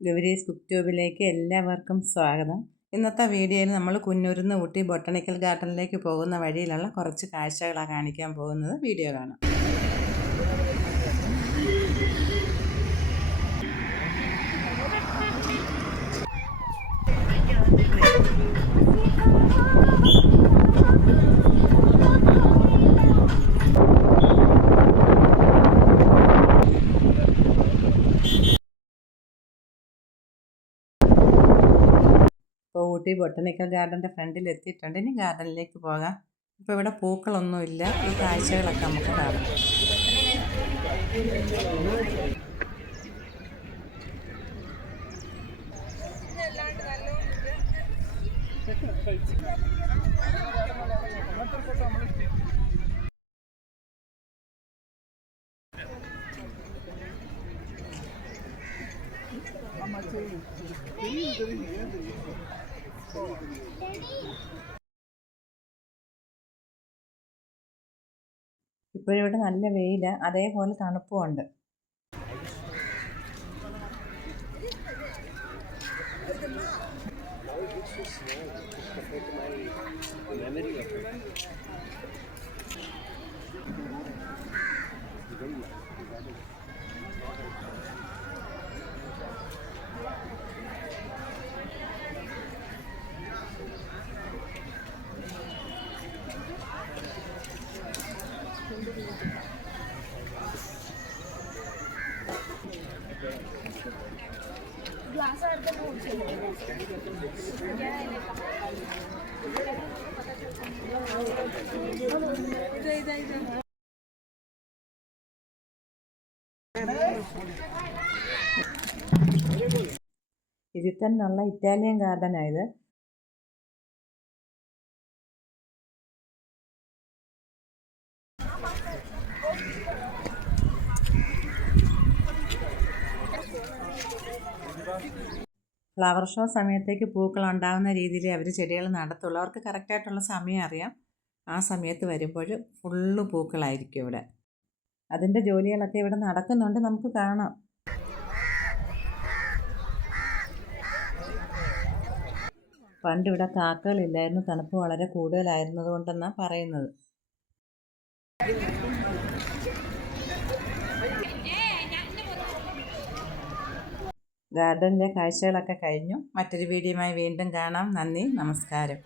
Gowri's cook ട്യൂബിലേക്ക് എല്ലാവർക്കും സ്വാഗതം. ഇന്നത്തെ വീഡിയോയിൽ നമ്മൾ കുന്നൂരിന്ന് ഊട്ടി ബൊട്ടണിക്കൽ ഗാർഡനിലേക്ക് പോകുന്ന വഴിയിലുള്ള കുറച്ച് കാഴ്ചകളാണ് കാണിക്കാൻ പോകുന്നത്. വീഡിയോ കാണാം. ഇപ്പോൾ ഊട്ടി ബൊട്ടണിക്കൽ ഗാർഡന്റെ ഫ്രണ്ടിൽ എത്തിയിട്ടുണ്ട് ഇനി ഗാർഡനിലേക്ക് പോകാം ഇപ്പോൾ ഇവിടെ പൂക്കളൊന്നുമില്ല ഈ കാഴ്ചകളൊക്കെ നമുക്ക് കാണാം ഇപ്പോഴിവിടെ നല്ല വെയില അതേപോലെ തണുപ്പുമുണ്ട് ഇതിൽ തന്നെയുള്ള ഇറ്റാലിയൻ ഗാർഡനായത് ഫ്ലവർ ഷോ സമയത്തേക്ക് പൂക്കൾ ഉണ്ടാകുന്ന രീതിയിൽ അവർ ചെടികൾ നടത്തുള്ളൂ. അവർക്ക് കറക്റ്റായിട്ടുള്ള സമയം അറിയാം. ആ സമയത്ത് വരുമ്പോൾ ഫുള്ള് പൂക്കളായിരിക്കും ഇവിടെ. അതിന്റെ ജോലികളൊക്കെ ഇവിടെ നടക്കുന്നുണ്ട്. നമുക്ക് കാണാം. പണ്ട് ഇവിടെ കാക്കകളില്ലായിരുന്നു. തണുപ്പ് വളരെ കൂടുതലായിരുന്നതുകൊണ്ടെന്നാണ് പറയുന്നത്. ഗാർഡനിലെ കാഴ്ചകളൊക്കെ കഴിഞ്ഞു. മറ്റൊരു വീഡിയോയുമായി വീണ്ടും കാണാം. നന്ദി. നമസ്കാരം.